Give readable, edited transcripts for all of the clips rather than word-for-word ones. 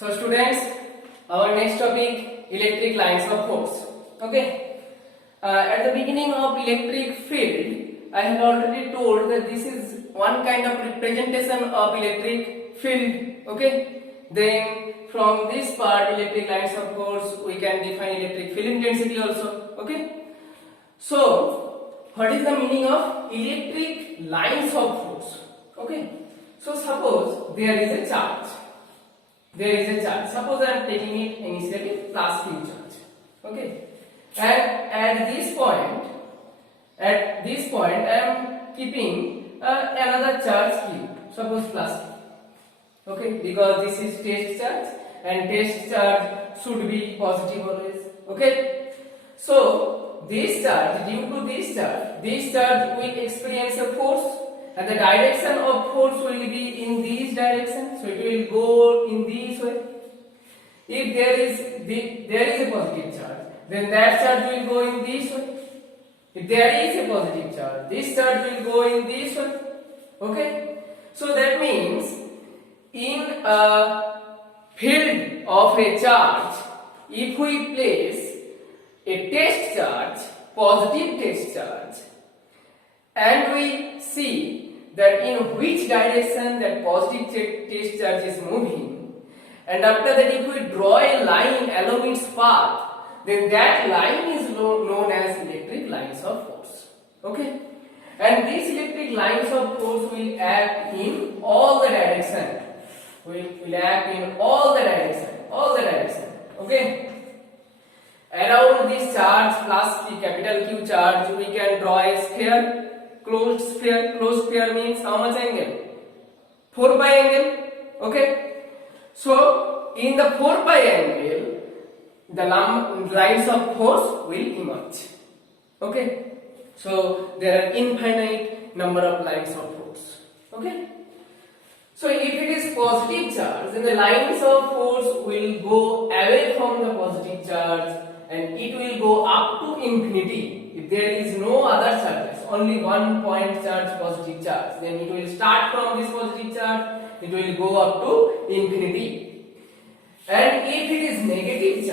So students, our next topic, electric lines of force. Okay. At the beginning of electric field, I have already told that this is one kind of representation of electric field. Okay. Then from this part, electric lines of force, we can define electric field intensity also. Okay. So, what is the meaning of electric lines of force? Okay. So suppose there is a charge. There is a charge. Suppose I am taking it initially plus Q charge. Okay. And at this point, I am keeping another charge Q. Suppose plus Q. Okay. Because this is test charge, and test charge should be positive always. Okay. So this charge, due to this charge will experience a force. And the direction of force will be in this direction, so it will go in this way. If there is a positive charge, then that charge will go in this way. If there is a positive charge, this charge will go in this way. Okay? So that means in a field of a charge, if we place a test charge, positive test charge, and we see that in which direction that positive test charge is moving, and after that if we draw a line along its path, then that line is known as electric lines of force. Okay, and these electric lines of force will act in all the direction. Will act in all the direction. Okay. Around this charge plus the capital Q charge, we can draw a sphere. Closed sphere means how much angle? 4 pi angle. Okay. So in the 4 pi angle, the lines of force will emerge. Okay. So there are infinite number of lines of force. Okay. So if it is positive charge, then the lines of force will go away from the positive charge, and it will go up to infinity. If there is no other charges, only one point charge, positive charge, then it will start from this positive charge, it will go up to infinity. And if it is negative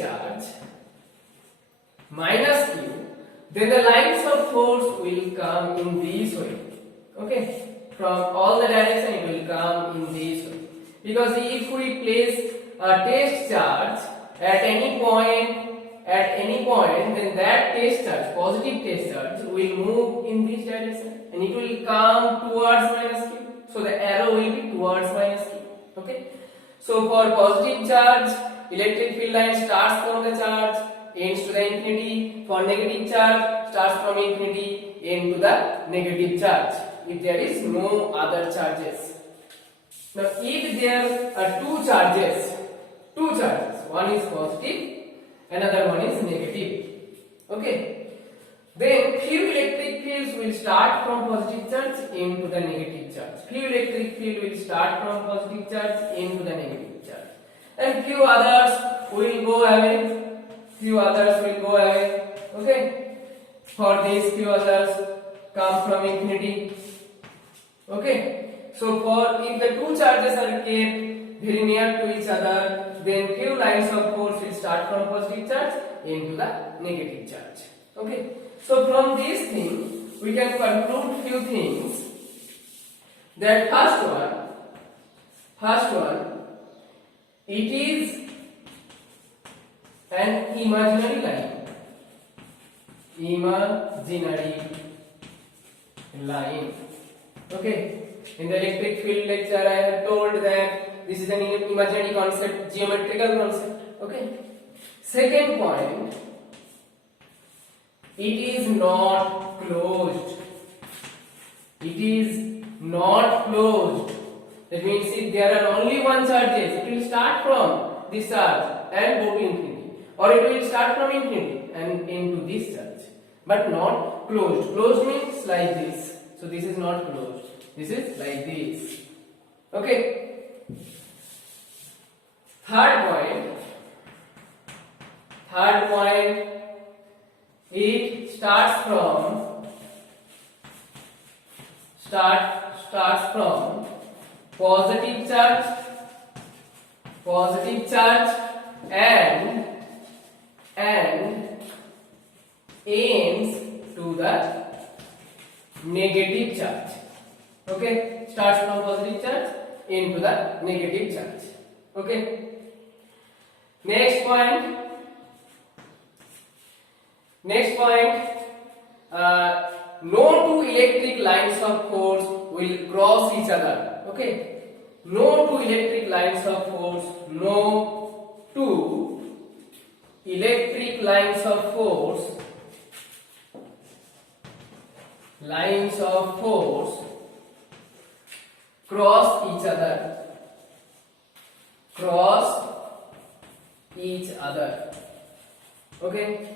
charge, minus Q, then the lines of force will come in this way. Okay, from all the direction it will come in this way. Because if we place a test charge at any point, then that test charge, positive test charge, will move in this direction, and it will come towards minus Q. So the arrow will be towards minus Q. Okay. So for positive charge, electric field line starts from the charge, ends to the infinity. For negative charge, starts from infinity, end to the negative charge, if there is no other charges. Now if there are two charges, one is positive, another one is negative. Okay, then few electric fields will start from positive charge into the negative charge. Few electric field will start from positive charge into the negative charge, and few others will go away. Okay, for these few others come from infinity. Okay, so for if the two charges are kept very near to each other, then few lines of force will start from positive charge into the negative charge. Okay, so from these things we can conclude few things. That first one, it is an imaginary line. Okay, in the electric field lecture I have told that this is an imaginary concept, geometrical concept. Okay. Second point, it is not closed. That means if there are only one charges, it will start from this charge and go to infinity, or it will start from infinity and into this charge, but not closed. Closed means like this. So this is not closed. This is like this. Okay. Third point, it starts from positive charge, and aims to the negative charge. Okay, starts from positive charge into the negative charge. Okay, next point, no two electric lines of force will cross each other. Okay, no two electric lines of force, no two electric lines of force cross each other. Okay,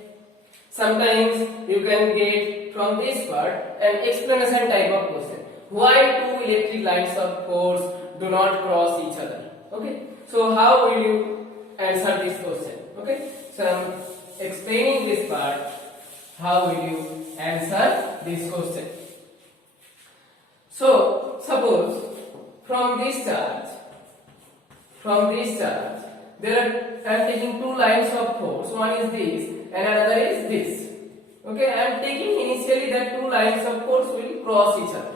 sometimes you can get from this part an explanation type of question, why two electric lines of force do not cross each other. Okay, so how will you answer this question? Okay, so I'm explaining this part, how will you answer this question. So suppose from this charge there are, I am taking two lines of force, one is this and another is this. Okay, I am taking initially that two lines of force will cross each other.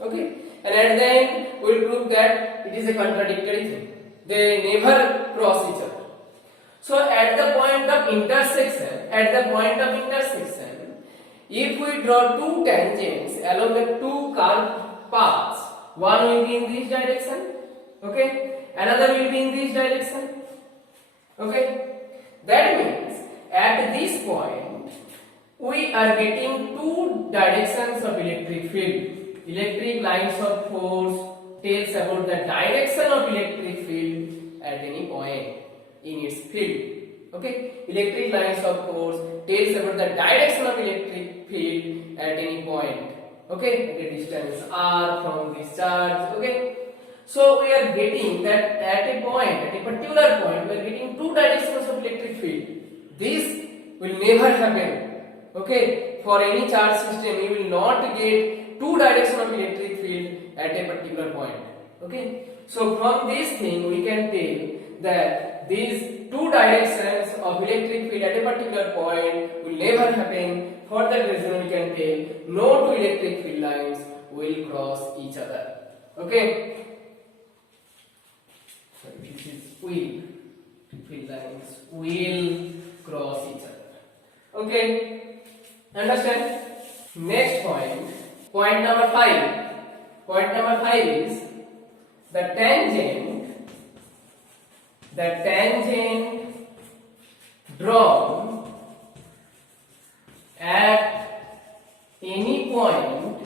Okay, and at the end we will prove that it is a contradictory thing, they never cross each other. So at the point of intersection, if we draw two tangents along the two curved paths, one will be in this direction, okay, another will be in this direction. Okay, that means at this point we are getting two directions of electric field. Electric lines of force tells about the direction of electric field at any point in its field. Okay, electric lines of force tells about the direction of electric field at any point. Okay, at a distance r from this charge. Okay, so we are getting that at a particular point, we are getting two directions of electric field. This will never happen. Okay, for any charge system, you will not get two directions of electric field at a particular point. Okay, so from this thing we can tell that these two directions of electric field at a particular point will never happen. For that reason, we can tell no two electric field lines will cross each other. Okay. So this is will. Field lines will cross each other. Okay. Understand? Next point. Point number 5. Point number 5 is the tangent drawn at any point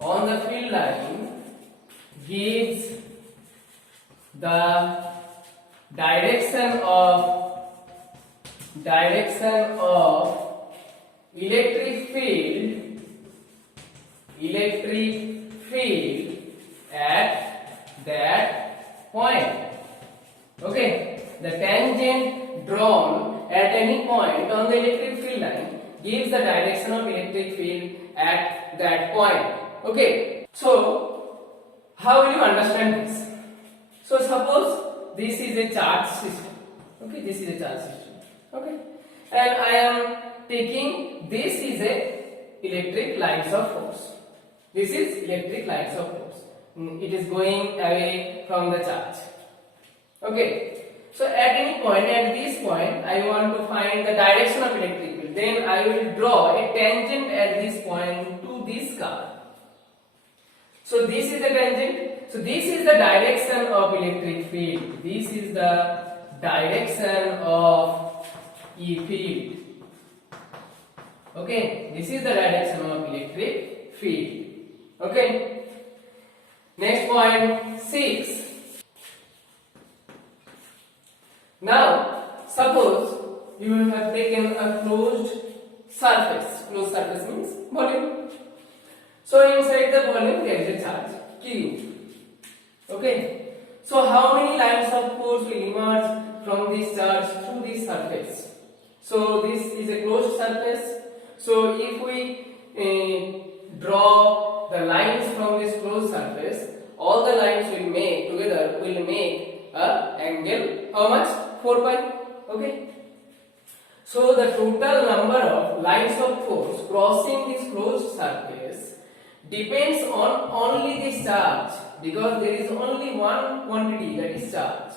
on the field line gives the direction of electric field at that point. Okay, the tangent drawn at any point on the electric field line gives the direction of electric field at that point. Okay, so how will you understand this? So suppose this is a charge system. Okay, this is a charge system. Okay, and I am taking this is a electric lines of force. This is electric lines of force. It is going away from the charge. Okay, so at any point, at this point, I want to find the direction of electric field. Then I will draw a tangent at this point to this curve. So this is the tangent. So this is the direction of electric field. This is the direction of E field. Okay, this is the direction of electric field. Okay. Next point 6. Now suppose you have taken a closed surface. Closed surface means volume. So inside the volume there is a charge Q. Okay. So how many lines of force will emerge from this charge through this surface? So this is a closed surface. So if we draw the lines from this closed surface, all the lines will make together will make a angle. How much? 4 pi. Okay. So the total number of lines of force crossing this closed surface depends on only the charge, because there is only one quantity, that is charge.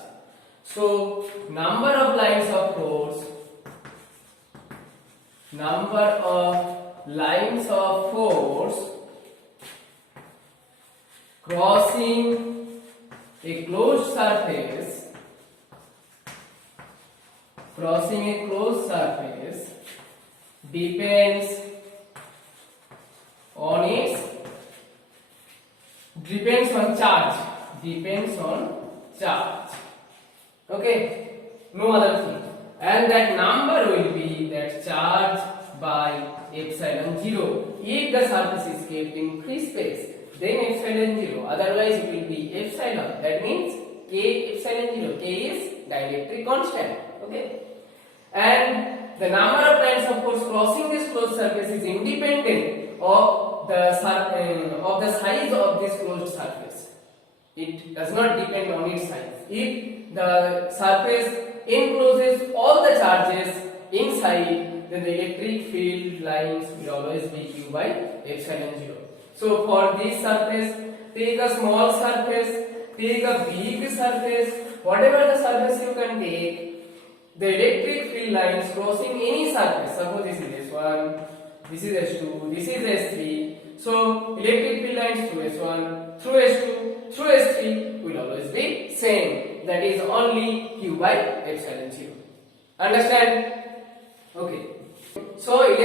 So number of lines of force crossing a closed surface depends on charge. Okay, no other thing. And that number will be that charge by epsilon 0. If the surface is kept in free space, then epsilon 0. Otherwise, it will be epsilon. That means K epsilon 0. K is dielectric constant. Okay. And the number of lines of force crossing this closed surface is independent of the size of this closed surface. It does not depend on its size. If the surface encloses all the charges inside, then the electric field lines will always be Q by epsilon 0. So for this surface, take a small surface, take a big surface, whatever the surface you can take, the electric field lines crossing any surface, suppose this is S1, this is S2, this is S3, so electric field lines through S1, through S2, through S3 will always be same, that is only Q by epsilon 0. Understand? Okay. So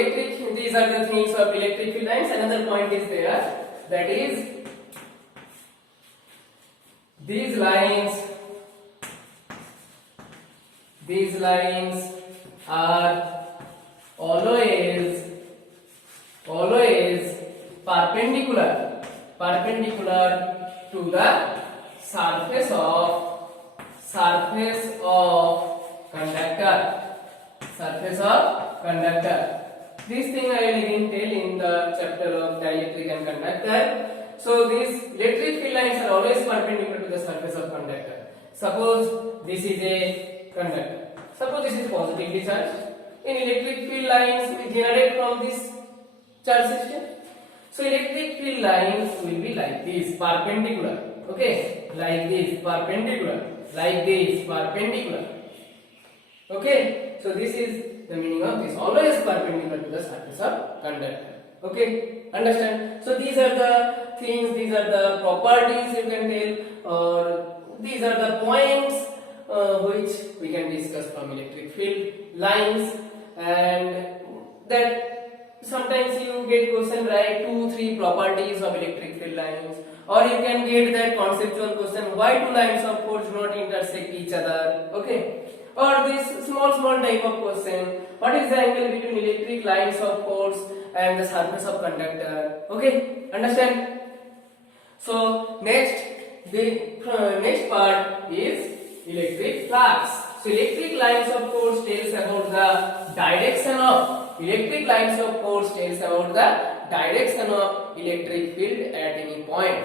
these are the things of electric field lines. Another point is there, that is these lines are always perpendicular to the surface conductor. This thing I will again tell in the chapter of dielectric and conductor. So these electric field lines are always perpendicular to the surface of conductor. Suppose this is a conductor. Suppose this is positively charged. In electric field lines we generate from this charge system. So electric field lines will be like this, perpendicular. Okay, like this, perpendicular. Like this, perpendicular. Okay, so this is the meaning of this. Always perpendicular to the surface of conductor. Okay, understand? So these are the things, these are the properties you can tell, or these are the points which we can discuss from electric field lines. And that sometimes you get question, write 2-3 properties of electric field lines, or you can get that conceptual question, why two lines of force do not intersect each other. Okay, or this small type of question, what is the angle between electric lines of force and the surface of conductor. Okay, understand? So the next part is electric flux. So electric lines of force tells about the direction of electric field at any point.